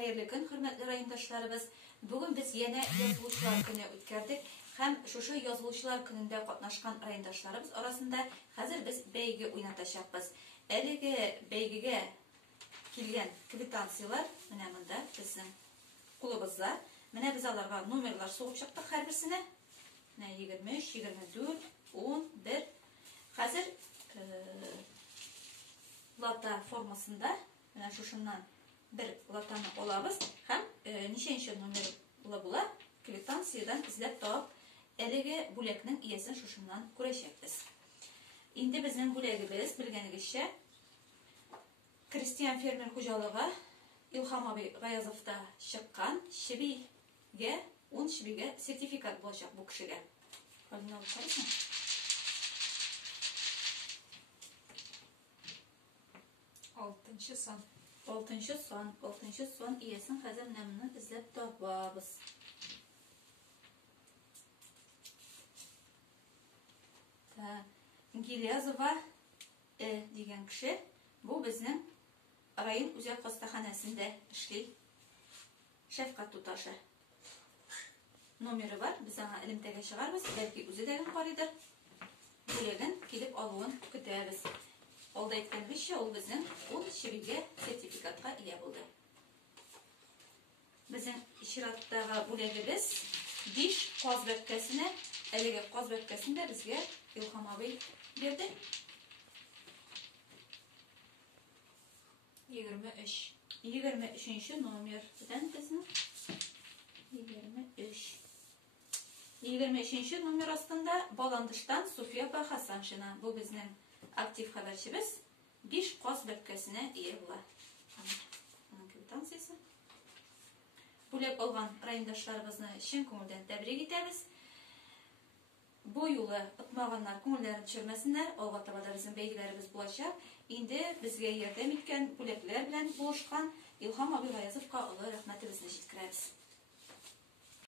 Hayırlı gün, hürmetli rayondaşlarımız. Bugün biz yine yazılışlar günü ötkərdik. Hem şuşu yazılışlar gününde qatnaşqan rayondaşlarımız arasında hazır biz beygi oynatacaqbız. Әлеге бәйгегә килгән квитанциялар менә монда безнең кулыбызда. Менә без аларга номерлар сугып чыктык һәрберсенә. Менә 23, 24, 11. Хәзер лата формасында менә шушыннан bir латаны алабыз һәм ничәнче номерлы була квитанциядан эзләп табып әлеге бүләкнең иясен шушыннан күрәчәкбез. Инде безнең бүләгебез белгәнегезчә Крестьян фермер хуҗалыгы Илһам абый Гаязовта чыккан чебигә, 10 чебигә сертификат булачак бу кешегә. Калина укырсың? Алтынчы сан. 6-нчы сан иясен хәзер менә эзләп табабыз. Гилязова дигән кеше, бу безнең район үзәк хастаханәсендә эшли. Шәфкать туташы. Номеры бар, без аңа элемтәгә чыгарбыз, бәлки үзе дә карыйдыр. Бүлеген килеп алуын көтәбез. Алда әйткәнебезчә, ул безнең 10 чебигә сертификатка ия булды. Безнең чираттагы бүлегебез 5 каз бәбкәсенә, әлеге каз бәбкәсендә безгә Илһам абый берде. 23. 23-нче номердан безнең 23-нче номер астында Баландыштан Суфия Бахасаншина. Бу безнең актив хәбәрчебез 5 каз бәбкәсенә ия була. Аның квитанциясе. Бүләк алган райондашларыбызны чын күңелдән тәбрик итәбез. Бу юлы ытмаганнар күңелләрен төшермәсеннәр, алга таба да безнең бәйгеләребез булачак. Инде безгә ярдәм иткән бүләкләр белән булышкан Илһам абый Гаязовка олы рәхмәтебезне җиткерәбез.